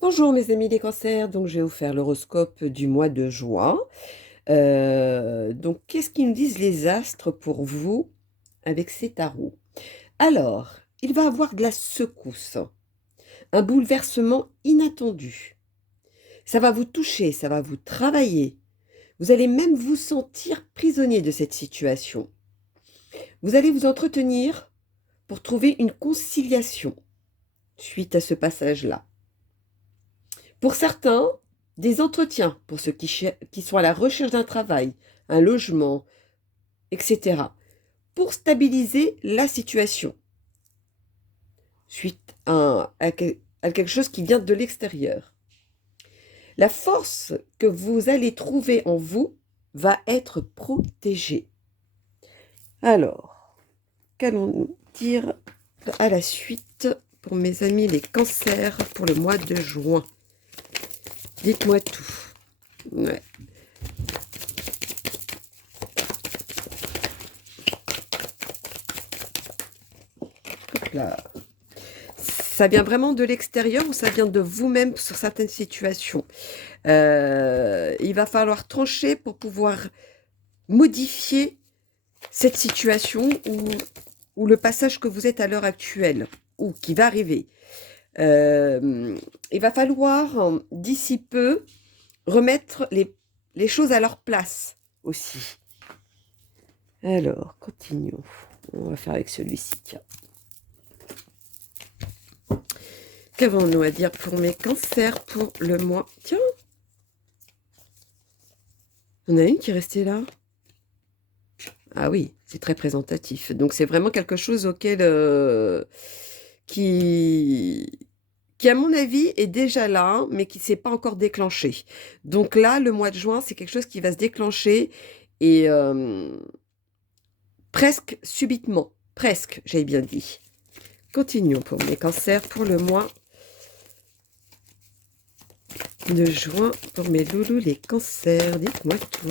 Bonjour mes amis les cancers, donc je vais vous faire l'horoscope du mois de juin. Donc qu'est-ce qu'ils nous disent les astres pour vous avec ces tarots? Alors, il va avoir de la secousse, un bouleversement inattendu. Ça va vous toucher, ça va vous travailler. Vous allez même vous sentir prisonnier de cette situation. Vous allez vous entretenir pour trouver une conciliation suite à ce passage-là. Pour certains, des entretiens pour ceux qui sont à la recherche d'un travail, un logement, etc. Pour stabiliser la situation suite à quelque chose qui vient de l'extérieur. La force que vous allez trouver en vous va être protégée. Alors, qu'allons-nous dire à la suite pour mes amis les cancers pour le mois de juin? Dites-moi tout. Ouais. Hop là. Ça vient vraiment de l'extérieur ou ça vient de vous-même sur certaines situations? Il va falloir trancher pour pouvoir modifier cette situation ou le passage que vous êtes à l'heure actuelle ou qui va arriver. Il va falloir, d'ici peu, remettre les choses à leur place aussi. Alors, continuons. On va faire avec celui-ci, tiens. Qu'avons-nous à dire pour mes cancers pour le mois? Tiens, il y en a une qui est restée là. Ah oui, c'est très présentatif. Donc c'est vraiment quelque chose auquel qui, à mon avis, est déjà là, mais qui ne s'est pas encore déclenché. Donc là, le mois de juin, c'est quelque chose qui va se déclencher et presque subitement. Presque, j'ai bien dit. Continuons pour mes cancers pour le mois de juin. Pour mes loulous, les cancers, dites-moi tout.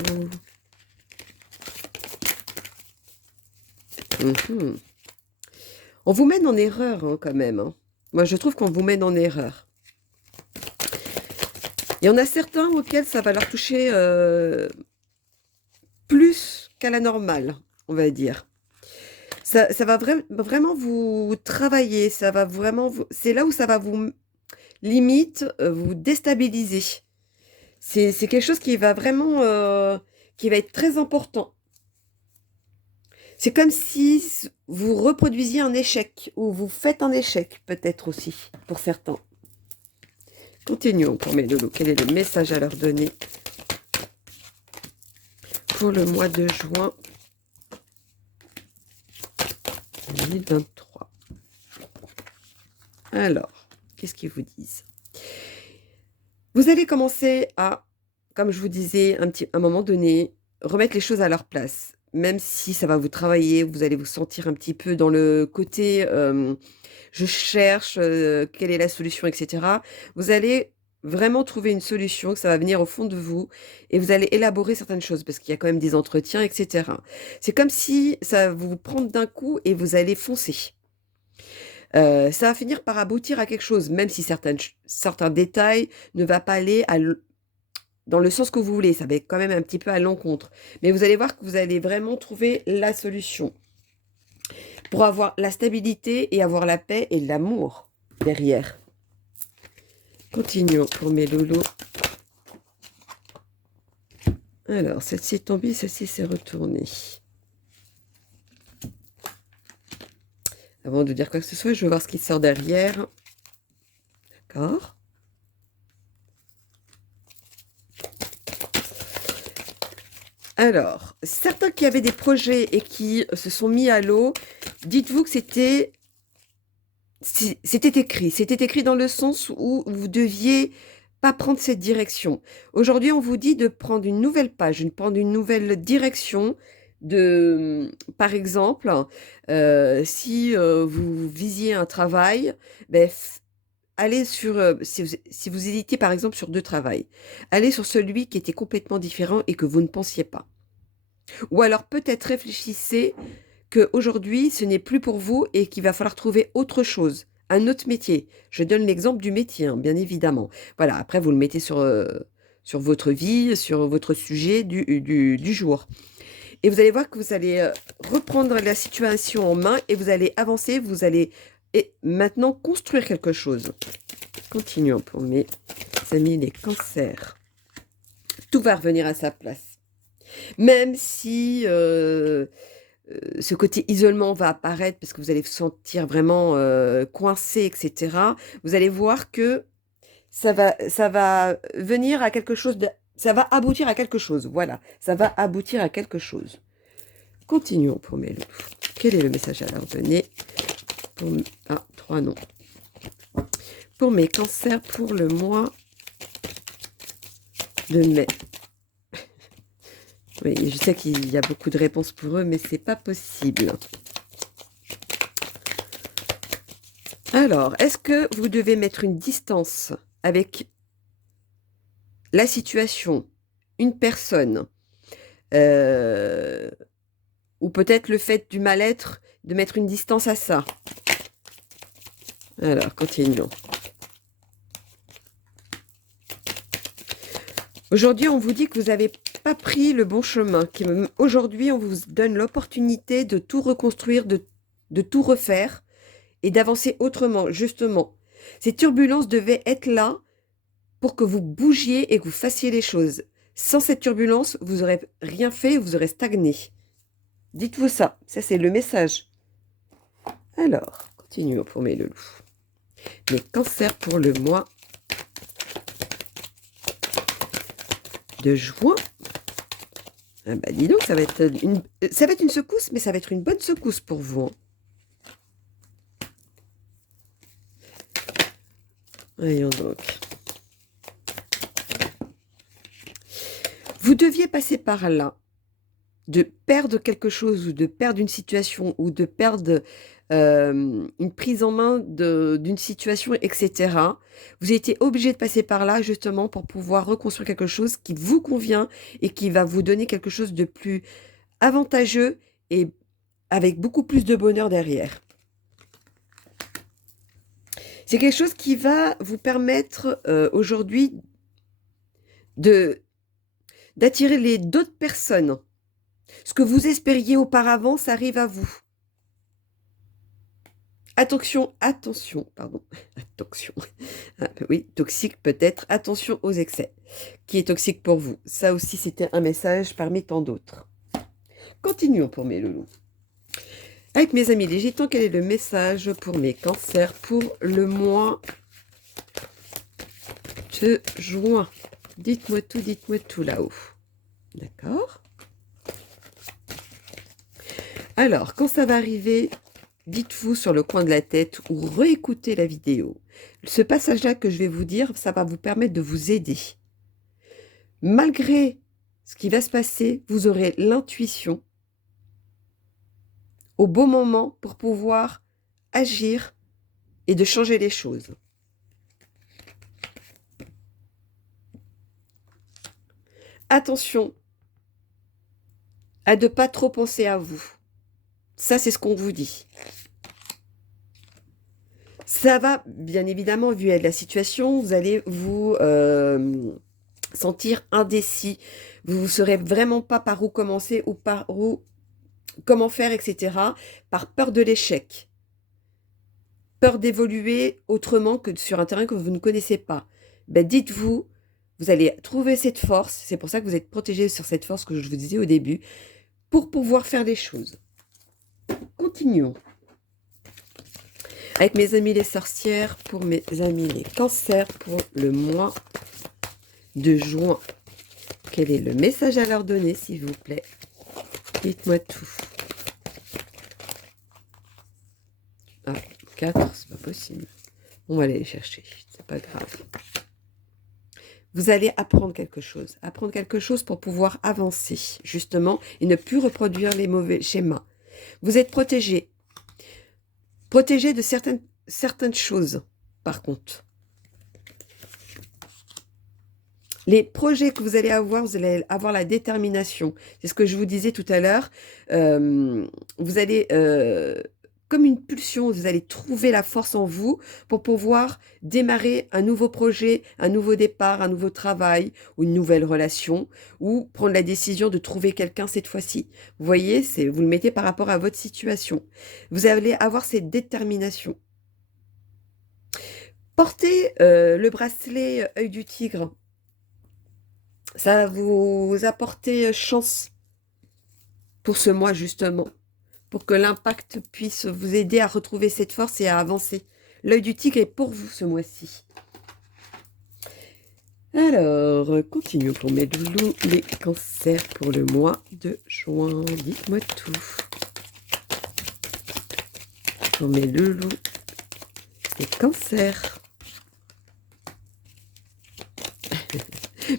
On vous mène en erreur hein, quand même. Hein. Moi, je trouve qu'on vous mène en erreur. Il y en a certains auxquels ça va leur toucher plus qu'à la normale, on va dire. Ça va vraiment vous travailler, ça va vraiment c'est là où ça va vous limite vous déstabiliser. C'est quelque chose qui va vraiment qui va être très important. C'est comme si vous reproduisiez un échec ou vous faites un échec peut-être aussi pour certains. Continuons pour mes loulous. Quel est le message à leur donner pour le mois de juin 2023? Alors, qu'est-ce qu'ils vous disent? Vous allez commencer à, comme je vous disais, à un moment donné, remettre les choses à leur place. Même si ça va vous travailler, vous allez vous sentir un petit peu dans le côté je cherche, quelle est la solution, etc. Vous allez vraiment trouver une solution, que ça va venir au fond de vous, et vous allez élaborer certaines choses, parce qu'il y a quand même des entretiens, etc. C'est comme si ça va vous prendre d'un coup et vous allez foncer. Ça va finir par aboutir à quelque chose, même si certains détails ne vont pas aller dans le sens que vous voulez, ça va être quand même un petit peu à l'encontre. Mais vous allez voir que vous allez vraiment trouver la solution pour avoir la stabilité et avoir la paix et l'amour derrière. Continuons pour mes loulous. Alors, celle-ci est tombée, celle-ci s'est retournée. Avant de dire quoi que ce soit, je vais voir ce qui sort derrière. D'accord. Alors, certains qui avaient des projets et qui se sont mis à l'eau, dites-vous que c'était écrit. C'était écrit dans le sens où vous deviez pas prendre cette direction. Aujourd'hui, on vous dit de prendre une nouvelle page, de prendre une nouvelle direction. Par exemple, si vous visiez un travail, ben, allez sur, si vous hésitiez par exemple sur deux travails, allez sur celui qui était complètement différent et que vous ne pensiez pas. Ou alors peut-être réfléchissez qu'aujourd'hui, ce n'est plus pour vous et qu'il va falloir trouver autre chose un autre métier. Je donne l'exemple du métier, hein, bien évidemment. Voilà, après, vous le mettez sur votre vie, sur votre sujet du jour. Et vous allez voir que vous allez reprendre la situation en main et vous allez avancer, vous allez maintenant construire quelque chose. Continuons pour mes amis les cancers. Tout va revenir à sa place. Même si ce côté isolement va apparaître parce que vous allez vous sentir vraiment coincé, etc. Vous allez voir que ça va venir à quelque chose de... Ça va aboutir à quelque chose, voilà. Ça va aboutir à quelque chose. Continuons pour mes loups. Quel est le message à leur donner pour... Ah, 3 noms. Pour mes cancers pour le mois de mai. Oui, je sais qu'il y a beaucoup de réponses pour eux, mais c'est pas possible. Alors, est-ce que vous devez mettre une distance avec la situation, une personne, ou peut-être le fait du mal-être, de mettre une distance à ça? Alors, continuons. Aujourd'hui, on vous dit que vous n'avez pas pris le bon chemin. Aujourd'hui, on vous donne l'opportunité de tout reconstruire, de tout refaire et d'avancer autrement, justement. Ces turbulences devaient être là pour que vous bougiez et que vous fassiez les choses. Sans cette turbulence, vous n'aurez rien fait, vous aurez stagné. Dites-vous ça, ça c'est le message. Alors, continuons pour mes loulous. Les cancers pour le mois de juin. Ah bah dis donc, ça va être une secousse, mais ça va être une bonne secousse pour vous. Hein. Voyons donc. Vous deviez passer par là, de perdre quelque chose, ou de perdre une situation, ou de perdre une prise en main d'une situation, etc. Vous avez été obligé de passer par là, justement, pour pouvoir reconstruire quelque chose qui vous convient et qui va vous donner quelque chose de plus avantageux et avec beaucoup plus de bonheur derrière. C'est quelque chose qui va vous permettre aujourd'hui d'attirer d'autres personnes. Ce que vous espériez auparavant, ça arrive à vous. Attention, pardon, attention. Ah, oui, toxique peut-être, attention aux excès. Qui est toxique pour vous? Ça aussi, c'était un message parmi tant d'autres. Continuons pour mes loulous. Avec mes amis les gitans, quel est le message pour mes cancers pour le mois de juin? Dites-moi tout là-haut. D'accord? Alors, quand ça va arriver, dites-vous sur le coin de la tête ou réécoutez la vidéo. Ce passage-là que je vais vous dire, ça va vous permettre de vous aider. Malgré ce qui va se passer, vous aurez l'intuition au bon moment pour pouvoir agir et de changer les choses. Attention à ne pas trop penser à vous. Ça, c'est ce qu'on vous dit. Ça va, bien évidemment, vu la situation, vous allez vous sentir indécis. Vous ne saurez vraiment pas par où commencer ou par où, comment faire, etc. Par peur de l'échec. Peur d'évoluer autrement que sur un terrain que vous ne connaissez pas. Ben, dites-vous, vous allez trouver cette force. C'est pour ça que vous êtes protégé sur cette force que je vous disais au début, pour pouvoir faire les choses. Continuons. Avec mes amis les sorcières, pour mes amis les cancers, pour le mois de juin. Quel est le message à leur donner, s'il vous plaît? Dites-moi tout. Ah, 4, c'est pas possible. On va aller les chercher, c'est pas grave. Vous allez apprendre quelque chose pour pouvoir avancer, justement, et ne plus reproduire les mauvais schémas. Vous êtes protégé. Protégé de certaines choses, par contre. Les projets que vous allez avoir la détermination. C'est ce que je vous disais tout à l'heure. Vous allez comme une pulsion, vous allez trouver la force en vous pour pouvoir démarrer un nouveau projet, un nouveau départ, un nouveau travail ou une nouvelle relation ou prendre la décision de trouver quelqu'un cette fois-ci. Vous voyez, vous le mettez par rapport à votre situation. Vous allez avoir cette détermination. Portez le bracelet œil du tigre. Ça va vous apporter chance pour ce mois justement, pour que l'impact puisse vous aider à retrouver cette force et à avancer. L'œil du tigre est pour vous ce mois-ci. Alors, continuons pour mes loulous, les cancers pour le mois de juin. Dites-moi tout. Pour mes loulous, les cancers.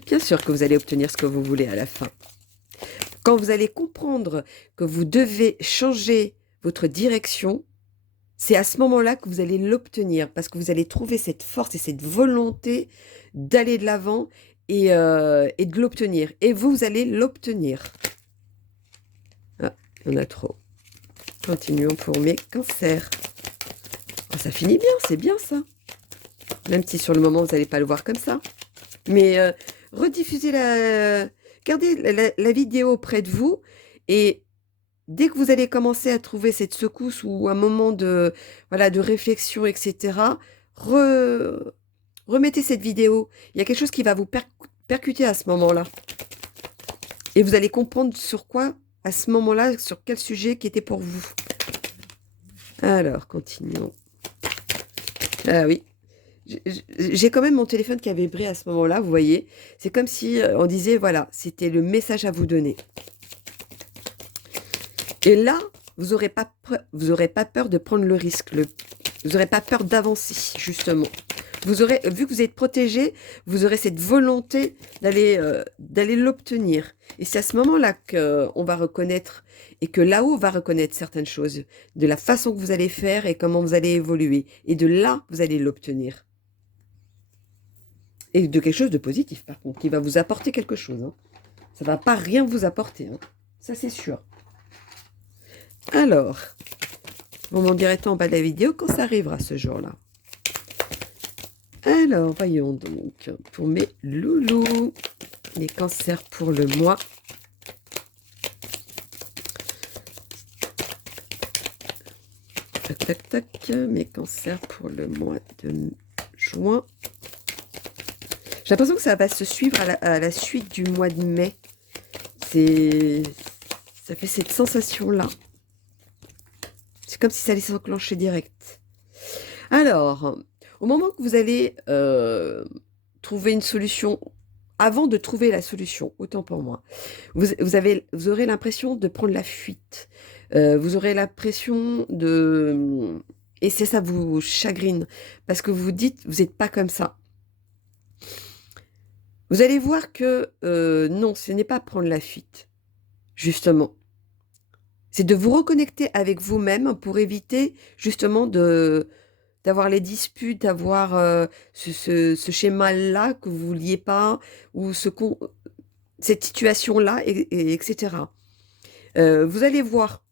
Bien sûr que vous allez obtenir ce que vous voulez à la fin. Quand vous allez comprendre que vous devez changer votre direction, c'est à ce moment-là que vous allez l'obtenir, parce que vous allez trouver cette force et cette volonté d'aller de l'avant et de l'obtenir. Et vous allez l'obtenir. Ah, il y en a trop. Continuons pour mes cancers. Oh, ça finit bien, c'est bien ça. Même si sur le moment, vous n'allez pas le voir comme ça. Mais rediffusez gardez la vidéo près de vous et dès que vous allez commencer à trouver cette secousse ou un moment de, voilà, de réflexion, etc., remettez cette vidéo. Il y a quelque chose qui va vous percuter à ce moment-là. Et vous allez comprendre sur quoi, à ce moment-là, sur quel sujet qui était pour vous. Alors, continuons. Ah oui. J'ai quand même mon téléphone qui a vibré à ce moment-là, vous voyez. C'est comme si on disait, voilà, c'était le message à vous donner. Et là, vous n'aurez pas peur de prendre le risque. Vous n'aurez pas peur d'avancer, justement. Vous aurez, vu que vous êtes protégé, vous aurez cette volonté d'aller l'obtenir. Et c'est à ce moment-là qu'on va reconnaître, et que là-haut va reconnaître certaines choses, de la façon que vous allez faire et comment vous allez évoluer. Et de là, vous allez l'obtenir. Et de quelque chose de positif, par contre, qui va vous apporter quelque chose. Hein. Ça ne va pas rien vous apporter. Hein. Ça, c'est sûr. Alors, on m'en dirait en bas de la vidéo quand ça arrivera ce jour-là. Alors, voyons donc, pour mes loulous, les cancers pour le mois. Tac, tac, tac, mes cancers pour le mois de juin. J'ai l'impression que ça va se suivre à la suite du mois de mai. Ça fait cette sensation-là. C'est comme si ça allait s'enclencher direct. Alors, au moment que vous allez trouver une solution, avant de trouver la solution, autant pour moi, vous aurez l'impression de prendre la fuite. Vous aurez l'impression de... Et ça vous chagrine, parce que vous vous dites, vous n'êtes pas comme ça. Vous allez voir que non, ce n'est pas prendre la fuite, justement. C'est de vous reconnecter avec vous-même pour éviter justement d'avoir les disputes, d'avoir ce schéma-là que vous ne vouliez pas, ou cette situation-là, etc. Vous allez voir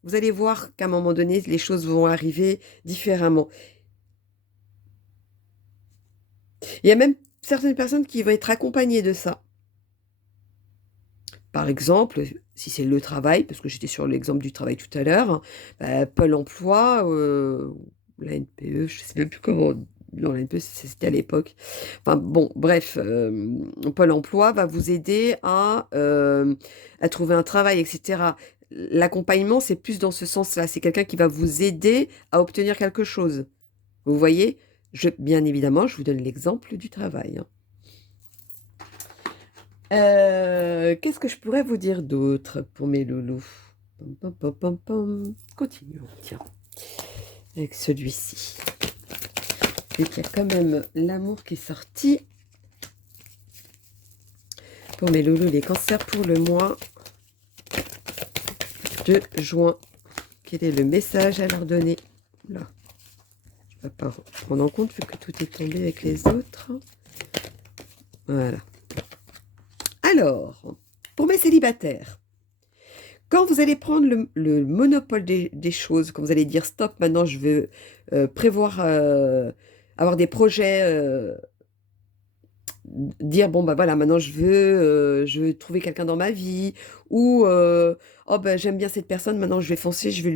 qu'à un moment donné, les choses vont arriver différemment. Il y a même certaines personnes qui vont être accompagnées de ça. Par exemple, si c'est le travail, parce que j'étais sur l'exemple du travail tout à l'heure, Pôle emploi, la NPE, je ne sais même plus comment, non, la NPE c'était à l'époque. Enfin bon, bref, Pôle emploi va vous aider à trouver un travail, etc. L'accompagnement, c'est plus dans ce sens-là. C'est quelqu'un qui va vous aider à obtenir quelque chose. Vous voyez, bien évidemment, je vous donne l'exemple du travail. Hein. Qu'est-ce que je pourrais vous dire d'autre pour mes loulous? Pom, pom, pom, pom. Continuons, tiens, avec celui-ci. Et qu'il y a quand même l'amour qui est sorti. Pour mes loulous, les cancers pour le mois de juin. Quel est le message à leur donner? Là, je ne vais pas prendre en compte vu que tout est tombé avec les autres. Voilà. Alors, pour mes célibataires, Quand vous allez prendre le monopole des choses, quand vous allez dire stop, maintenant je veux prévoir, avoir des projets, dire bon bah voilà, maintenant je veux trouver quelqu'un dans ma vie, ou oh bah j'aime bien cette personne, maintenant je vais foncer, je vais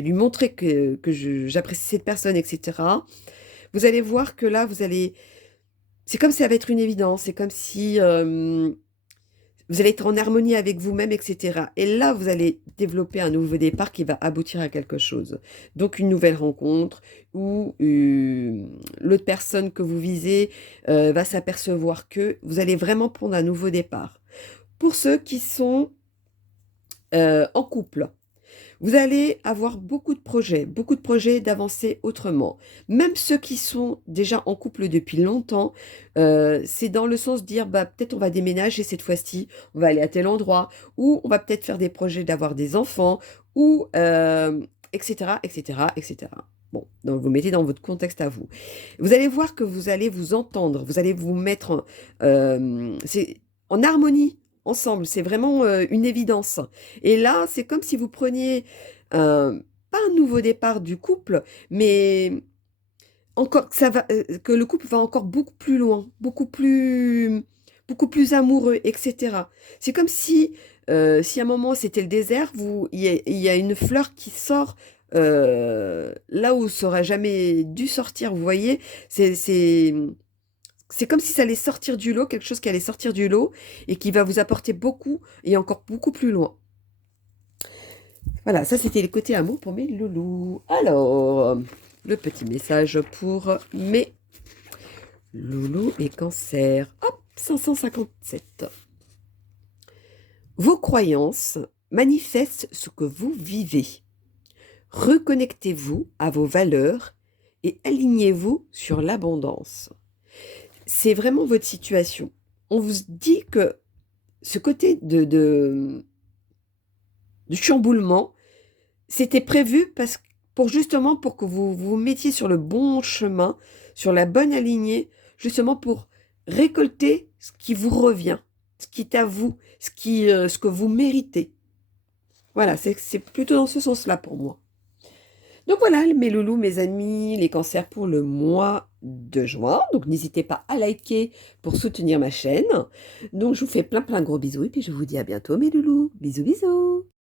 lui montrer que j'apprécie cette personne, etc. Vous allez voir que là, c'est comme si ça va être une évidence, c'est comme si vous allez être en harmonie avec vous-même, etc. Et là, vous allez développer un nouveau départ qui va aboutir à quelque chose. Donc, une nouvelle rencontre où l'autre personne que vous visez va s'apercevoir que vous allez vraiment prendre un nouveau départ. Pour ceux qui sont en couple, vous allez avoir beaucoup de projets d'avancer autrement. Même ceux qui sont déjà en couple depuis longtemps, c'est dans le sens de dire, bah, peut-être on va déménager cette fois-ci, on va aller à tel endroit, ou on va peut-être faire des projets d'avoir des enfants, ou etc., etc., etc. Bon, donc vous mettez dans votre contexte à vous. Vous allez voir que vous allez vous entendre, vous allez vous mettre en harmonie ensemble. C'est vraiment une évidence. Et là, c'est comme si vous preniez pas un nouveau départ du couple, mais encore que le couple va encore beaucoup plus loin, beaucoup plus amoureux, etc. C'est comme si à un moment c'était le désert, il y a une fleur qui sort là où ça aurait jamais dû sortir. Vous voyez, c'est comme si ça allait sortir du lot, quelque chose qui allait sortir du lot et qui va vous apporter beaucoup et encore beaucoup plus loin. Voilà, ça c'était le côté amour pour mes loulous. Alors, le petit message pour mes loulous et cancer. Hop, 557. Vos croyances manifestent ce que vous vivez. Reconnectez-vous à vos valeurs et alignez-vous sur l'abondance. C'est vraiment votre situation. On vous dit que ce côté de chamboulement, c'était prévu justement pour que vous vous mettiez sur le bon chemin, sur la bonne alignée, justement pour récolter ce qui vous revient, ce qui est à vous, ce que vous méritez. Voilà, c'est plutôt dans ce sens-là pour moi. Donc voilà, mes loulous, mes amis, les cancers pour le mois de juin. Donc n'hésitez pas à liker pour soutenir ma chaîne. Donc je vous fais plein plein de gros bisous et puis je vous dis à bientôt mes loulous. Bisous bisous.